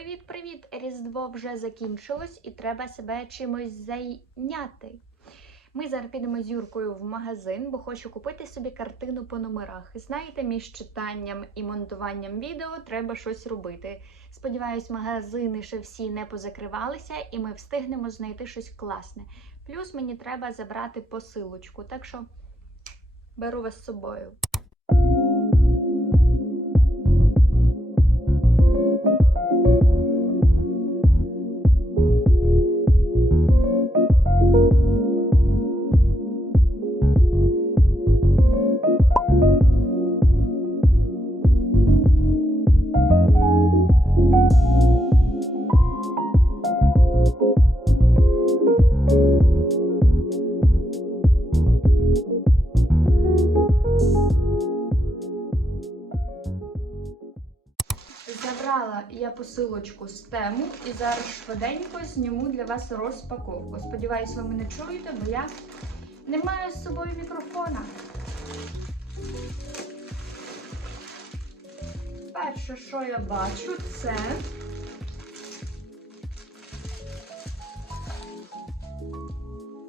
Привіт-привіт! Різдво вже закінчилось і треба себе чимось зайняти. Ми зараз підемо з Юркою в магазин, бо хочу купити собі картину по номерах. Знаєте, між читанням і монтуванням відео треба щось робити. Сподіваюсь, магазини ще всі не позакривалися, і ми встигнемо знайти щось класне. Плюс мені треба забрати посилочку, так що беру вас з собою. Я з тему і зараз швиденько зніму для вас розпаковку. Сподіваюсь, ви мене чуєте, бо я не маю з собою мікрофона. Перше, що я бачу, це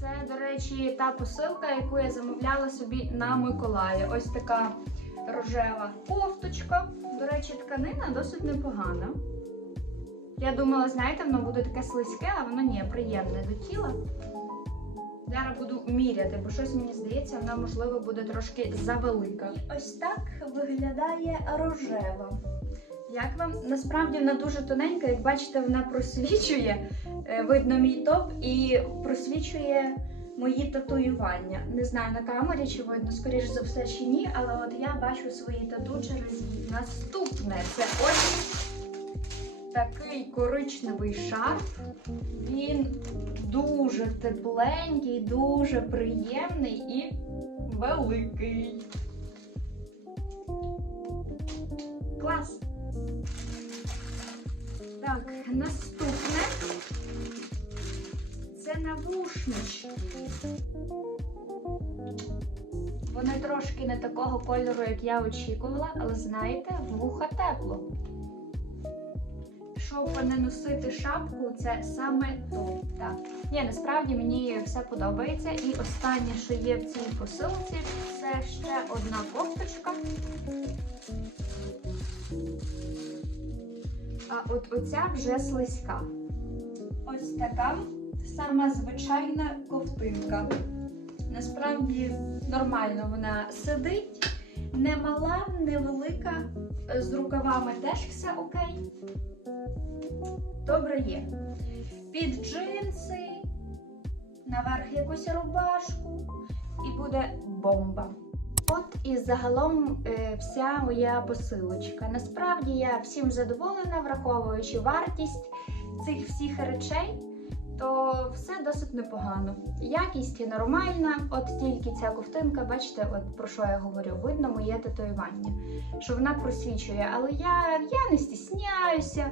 це, до речі, та посилка, яку я замовляла собі на Миколая. Ось така рожева кофточка. До речі, тканина досить непогана. Я думала, знаєте, воно буде таке слизьке, а воно ні, приємне до тіла. Зараз буду міряти, бо щось мені здається, вона, можливо, буде трошки завелика. І ось так виглядає рожева. Як вам? Насправді вона дуже тоненька, як бачите, вона просвічує. Е, Видно мій топ і просвічує мої татуювання. Не знаю на камері чи видно, скоріш за все чи ні, але от я бачу свої тату через її. Наступне це ось такий коричневий шарф. Він дуже тепленький, дуже приємний і великий. Клас! Так, наступне це навушнички. Вони трошки не такого кольору, як я очікувала, але знаєте, вуха тепло. Щоб не носити шапку, це саме то. Так. Ні, насправді мені все подобається. І останнє, що є в цій посилці, це ще одна кофточка. А от оця вже слизька. Ось така сама звичайна ковтинка. Насправді нормально вона сидить, не мала, не велика. З рукавами теж все окей. Добре є. Під джинси, наверх якусь рубашку і буде бомба. От і загалом е, вся моя посилочка. Насправді я всім задоволена, враховуючи вартість цих всіх речей, то все досить непогано. Якість є нормальна, от тільки ця ковтинка, бачите, от про що я говорю, видно моє татуювання, що вона просвічує, але я, я не стісняюся.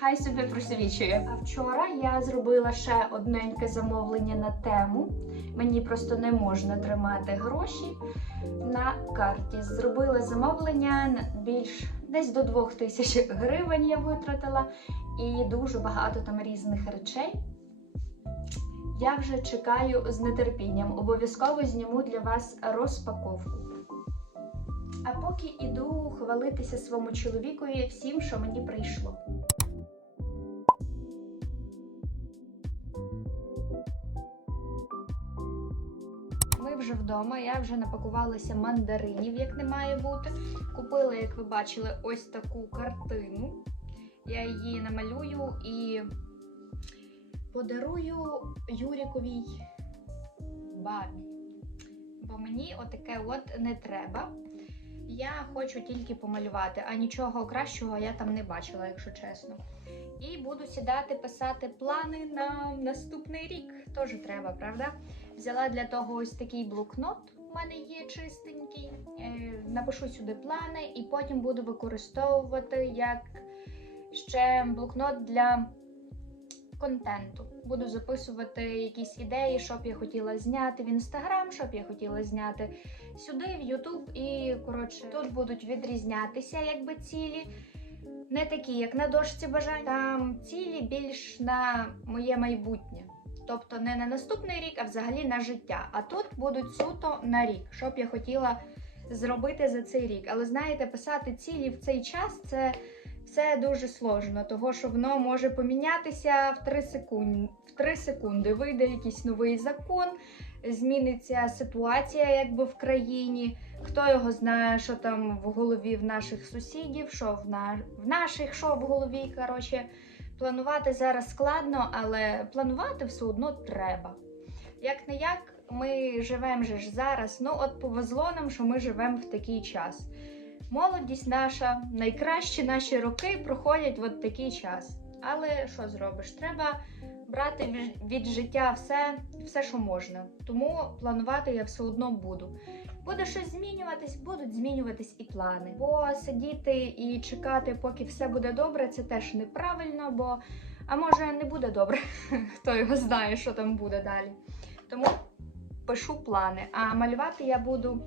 Хай собі просвічує. А вчора я зробила ще одненьке замовлення на тему. Мені просто не можна тримати гроші на карті. Зробила замовлення більш десь до 2000 гривень я витратила, і дуже багато там різних речей. Я вже чекаю з нетерпінням. Обов'язково зніму для вас розпаковку. А поки іду хвалитися своєму чоловікові всім, що мені прийшло. Вже вдома, я вже напакувалася мандаринів, як не має бути. Купила, як ви бачили, ось таку картину. Я її намалюю і подарую Юріковій бабі. Бо мені отаке от не треба. Я хочу тільки помалювати, а нічого кращого я там не бачила, якщо чесно. І буду сідати писати плани на наступний рік. Теж треба, правда? Взяла для того ось такий блокнот. У мене є чистенький. Е, напишу сюди плани і потім буду використовувати як ще блокнот для контенту. Буду записувати якісь ідеї, що б я хотіла зняти в інстаграм, що б я хотіла зняти сюди, в Ютуб. І коротше, тут будуть відрізнятися якби цілі не такі, як на дошці бажань. Там цілі більш на моє майбутнє. Тобто не на наступний рік, а взагалі на життя. А тут будуть суто на рік, що б я хотіла зробити за цей рік. Але знаєте, писати цілі в цей час це все дуже сложно, того що воно може помінятися в 3 секунди. В 3 секунди вийде якийсь новий закон, зміниться ситуація, якби в країні. Хто його знає, що там в голові в наших сусідів, що в, на... в наших, що в голові. Коротше, планувати зараз складно, але планувати все одно треба. Як не як, ми живемо же ж зараз. Ну, от повезло нам, що ми живемо в такий час. Молодість наша, найкращі наші роки проходять в такий час. Але що зробиш? Треба брати від життя все, все, що можна. Тому планувати я все одно буду. Буде щось змінюватись, будуть змінюватись і плани. Бо сидіти і чекати, поки все буде добре, це теж неправильно, бо а може не буде добре. Хто його знає, що там буде далі. Тому пишу плани. А малювати я буду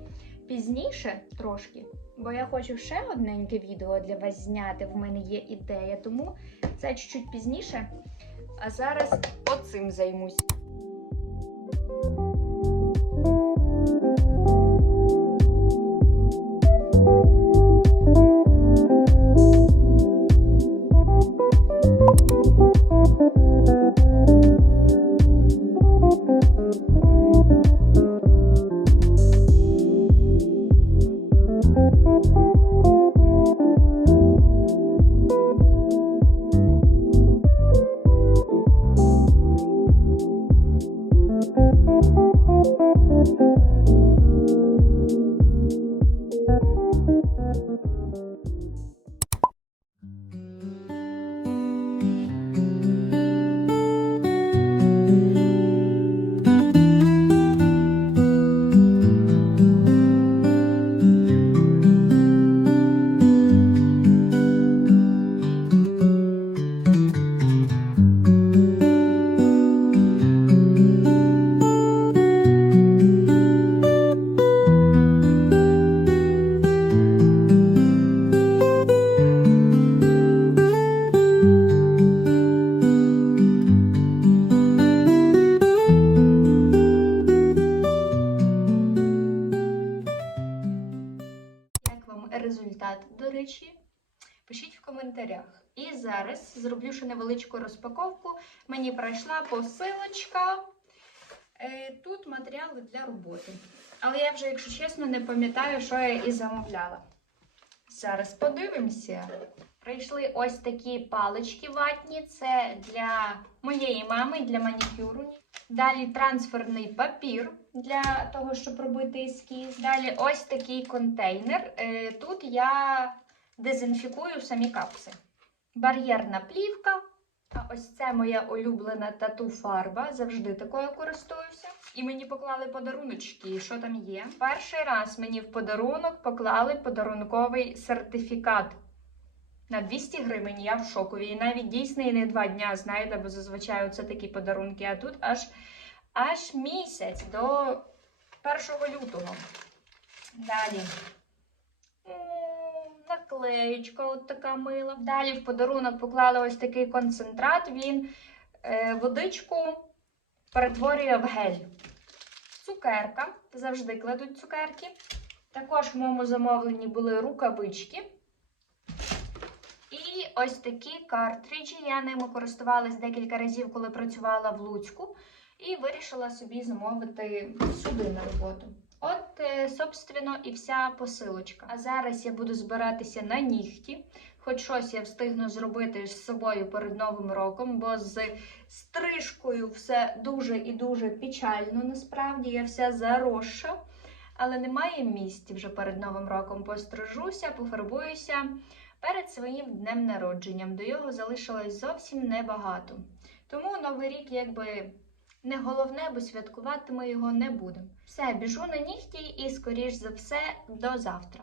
пізніше трошки, бо я хочу ще одненьке відео для вас зняти. В мене є ідея, тому це чуть-чуть пізніше. А зараз оцим займусь. Розпаковку. Мені прийшла посилочка. Е, Тут матеріали для роботи. Але я вже, якщо чесно, не пам'ятаю, що я і замовляла. Зараз подивимося. Прийшли ось такі палички ватні. Це для моєї мами, для манікюру. Далі трансферний папір для того, щоб робити ескіз. Далі ось такий контейнер. Е, Тут я дезінфікую самі капси. Бар'єрна плівка. Ось це моя улюблена тату фарба. Завжди такою користуюся. І мені поклали подаруночки. Що там є? Перший раз мені в подарунок поклали подарунковий сертифікат. На 200 гривень я в шокові. І навіть дійсний не два дня, знаєте, бо зазвичай це такі подарунки. А тут аж аж місяць до 1 лютого. Далі. Наклеєчка от така мила. Далі в подарунок поклали ось такий концентрат. Він е, водичку перетворює в гель. Цукерка. Завжди кладуть цукерки. Також в моєму замовленні були рукавички. І ось такі картриджі. Я ними користувалась декілька разів, коли працювала в Луцьку, і вирішила собі замовити сюди на роботу. От, е, собственно, і вся посилочка. А зараз я буду збиратися на нігті. Хоч щось я встигну зробити з собою перед Новим роком, бо з стрижкою все дуже і дуже печально. Насправді я вся заросша, але немає місць вже перед Новим роком. Пострижуся, пофарбуюся перед своїм днем народженням. До його залишилось зовсім небагато. Тому новий рік, якби не головне, бо святкувати ми його не будемо. Все, біжу на нігті і, скоріш за все, до завтра.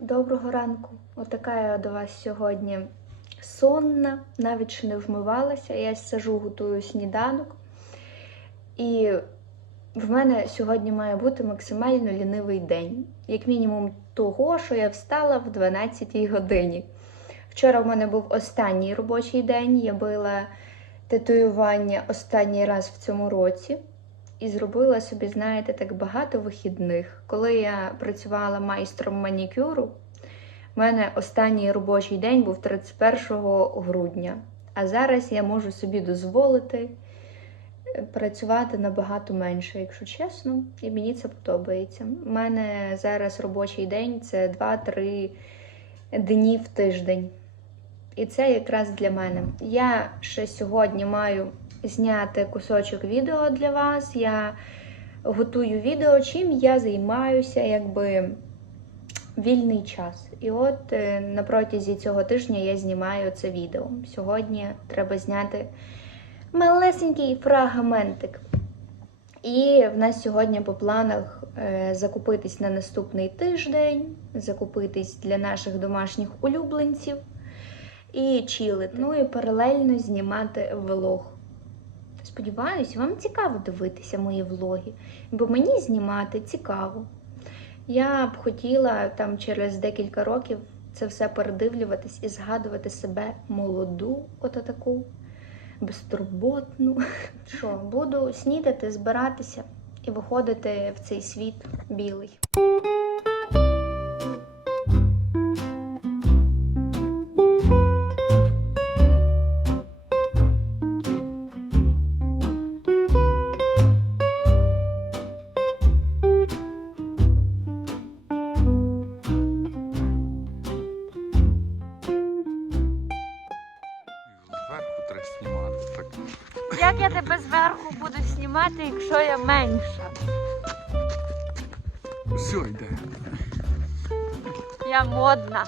Доброго ранку. Отака я до вас сьогодні сонна, навіть ще не вмивалася. Я сижу, готую сніданок. І в мене сьогодні має бути максимально лінивий день. Як мінімум того, що я встала в 12 годині. Вчора в мене був останній робочий день. Я била татуювання останній раз в цьому році і зробила собі, знаєте, так багато вихідних. Коли я працювала майстром манікюру, в мене останній робочий день був 31 грудня. А зараз я можу собі дозволити е, працювати набагато менше, якщо чесно, і мені це подобається. У мене зараз робочий день це 2-3 дні в тиждень. І це якраз для мене. Я ще сьогодні маю зняти кусочок відео для вас. Я готую відео, чим я займаюся, якби вільний час. І от е, на протязі цього тижня я знімаю це відео. Сьогодні треба зняти малесенький фрагментик. І в нас сьогодні по планах е, закупитись на наступний тиждень, закупитись для наших домашніх улюбленців і чилити. Ну і паралельно знімати влог. Сподіваюсь, вам цікаво дивитися мої влоги, бо мені знімати цікаво. Я б хотіла там через декілька років це все передивлюватись і згадувати себе молоду, ото таку, безтурботну. Що, буду снідати, збиратися і виходити в цей світ білий. Знімати, якщо я менша? Все йде. Я модна.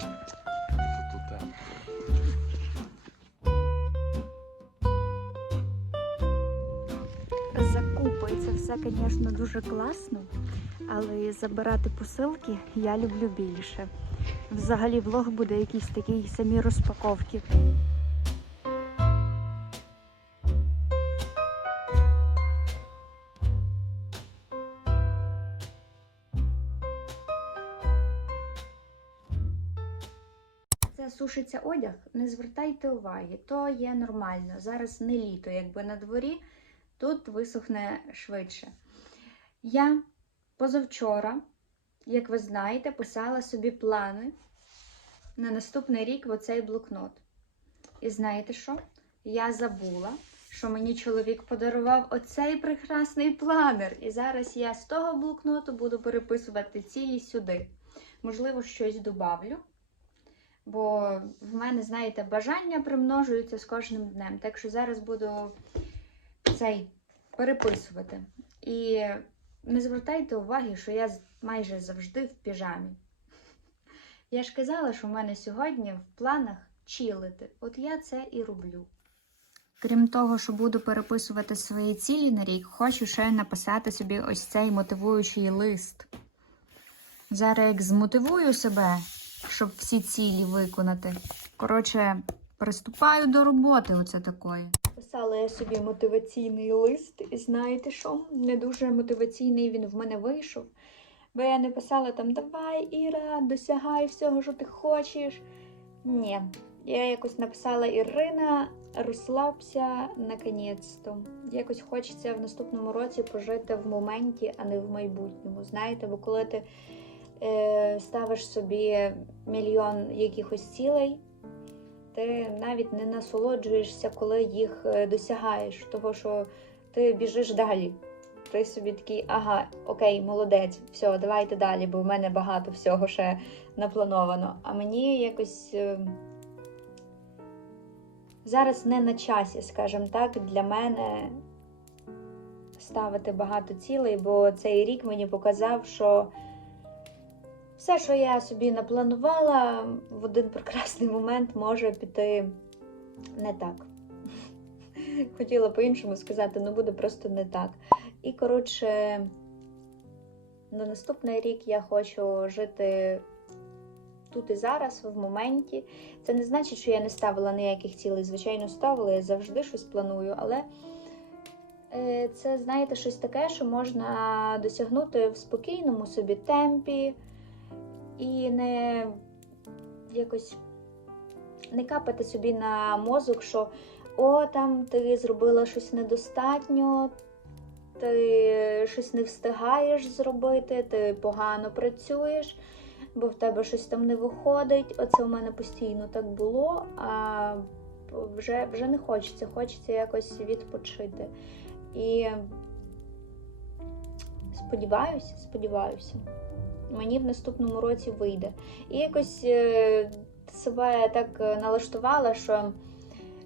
Закупи це все, звісно, дуже класно, але забирати посилки я люблю більше. Взагалі, влог буде якийсь такий самі розпаковки. Сушиться одяг, не звертайте уваги, то є нормально. Зараз не літо, якби на дворі, тут висохне швидше. Я позавчора, як ви знаєте, писала собі плани на наступний рік в оцей блокнот. І знаєте що? Я забула, що мені чоловік подарував оцей прекрасний планер. І зараз я з того блокноту буду переписувати цілі сюди. Можливо, щось добавлю. Бо в мене, знаєте, бажання примножуються з кожним днем. Так що зараз буду цей переписувати. І не звертайте уваги, що я майже завжди в піжамі. Я ж казала, що в мене сьогодні в планах чилити. От я це і роблю. Крім того, що буду переписувати свої цілі на рік, хочу ще написати собі ось цей мотивуючий лист. Зараз як змотивую себе, щоб всі цілі виконати. Коротше, приступаю до роботи оце такої. Писала я собі мотиваційний лист, і знаєте що? Не дуже мотиваційний він в мене вийшов. Бо я не писала там Давай, Іра, досягай всього, що ти хочеш. Ні, я якось написала Ірина, розслабся наконець-то. Якось хочеться в наступному році пожити в моменті, а не в майбутньому. Знаєте, бо коли ти ставиш собі мільйон якихось цілей, ти навіть не насолоджуєшся, коли їх е, досягаєш, того що ти біжиш далі. Ти собі такий, ага, окей, молодець, все, давайте далі, бо в мене багато всього ще наплановано. А мені якось е, зараз не на часі, скажімо так, для мене ставити багато цілей, бо цей рік мені показав, що все, що я собі напланувала, в один прекрасний момент може піти не так. Хотіла по-іншому сказати, але буде просто не так. І, коротше, на наступний рік я хочу жити тут і зараз, в моменті. Це не значить, що я не ставила ніяких цілей. Звичайно, ставила, я завжди щось планую, але е, це, знаєте, щось таке, що можна досягнути в спокійному собі темпі і не якось не капати собі на мозок, що о, там ти зробила щось недостатньо, ти щось не встигаєш зробити, ти погано працюєш, бо в тебе щось там не виходить. Оце у мене постійно так було, а вже, вже не хочеться, хочеться якось відпочити. І сподіваюся, сподіваюся, мені в наступному році вийде. І якось е, себе так е, налаштувала, що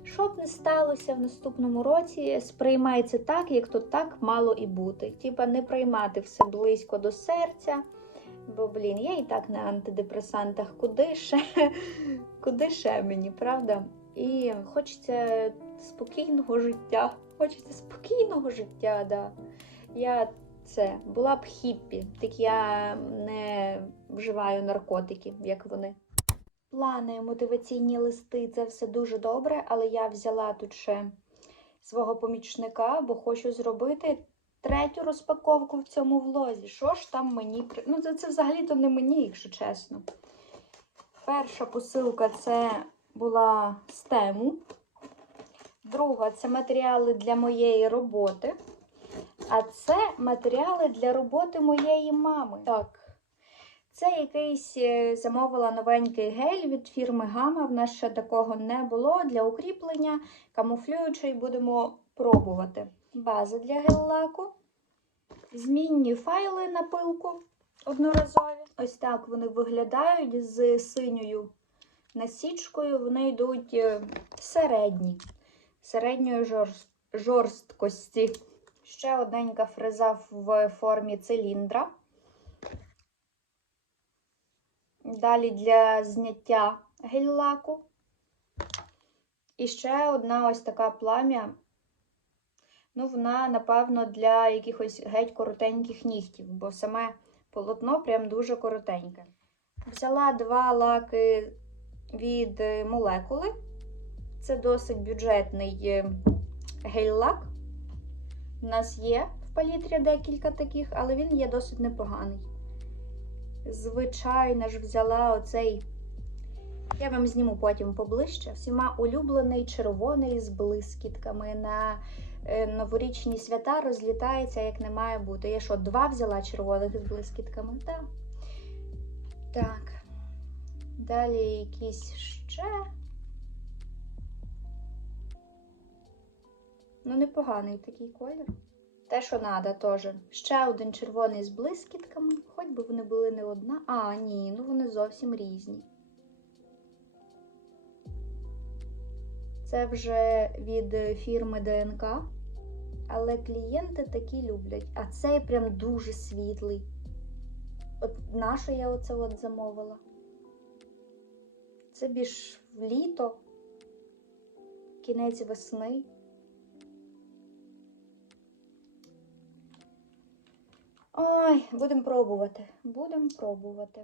що б не сталося в наступному році, сприймається так, як то так мало і бути. Типа не приймати все близько до серця. Бо, блін, я і так на антидепресантах, куди ще, куди ще мені, правда? І хочеться спокійного життя. Хочеться спокійного життя, да. Я це була б хіппі, так я не вживаю наркотики, як вони. Плани, мотиваційні листи це все дуже добре, але я взяла тут ще свого помічника, бо хочу зробити третю розпаковку в цьому влозі. Що ж там мені Ну, це, це взагалі-то не мені, якщо чесно. Перша посилка це була з. Друга це матеріали для моєї роботи. А це матеріали для роботи моєї мами. Так. Це якийсь е, замовила новенький гель від фірми Гама. В нас ще такого не було для укріплення. Камуфлюючий будемо пробувати. База для гель-лаку. Змінні файли на пилку одноразові. Ось так вони виглядають з синьою насічкою. Вони йдуть е, середні, середньої жорст- жорсткості. Ще одненька фреза в формі циліндра. Далі для зняття гель-лаку. І ще одна ось така плам'я. Ну, вона, напевно, для якихось геть коротеньких нігтів, бо саме полотно прям дуже коротеньке. Взяла два лаки від е, молекули. Це досить бюджетний е, гель-лак. У нас є в палітрі декілька таких, але він є досить непоганий. Звичайно ж, взяла оцей. Я вам зніму потім поближче. Всіма улюблений червоний з блискітками на е, новорічні свята розлітається, як не має бути. Я що, два взяла червоних з блискітками? Так. Так. Далі якісь ще. Ну, непоганий такий колір. Те, що треба, теж. Ще один червоний з блискітками, хоч би вони були не одна. А, ні, ну вони зовсім різні. Це вже від фірми ДНК. Але клієнти такі люблять. А цей прям дуже світлий. От нащо я оце от замовила? Це більш в літо, кінець весни. Ой, будемо пробувати. Будемо пробувати.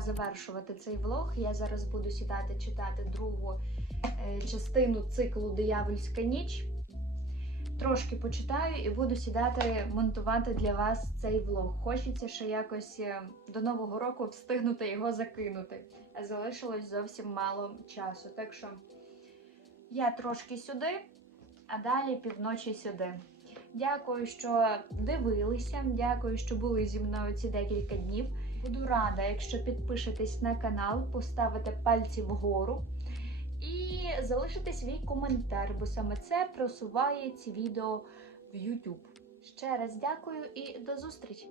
Завершувати цей влог. Я зараз буду сідати читати другу е, частину циклу Диявольська ніч. Трошки почитаю і буду сідати монтувати для вас цей влог. Хочеться ще якось е, до Нового року встигнути його закинути. Залишилось зовсім мало часу. Так що я трошки сюди, а далі півночі сюди. Дякую, що дивилися. Дякую, що були зі мною ці декілька днів. Буду рада, якщо підпишетесь на канал, поставите пальці вгору і залишите свій коментар, бо саме це просуває ці відео в YouTube. Ще раз дякую і до зустрічі!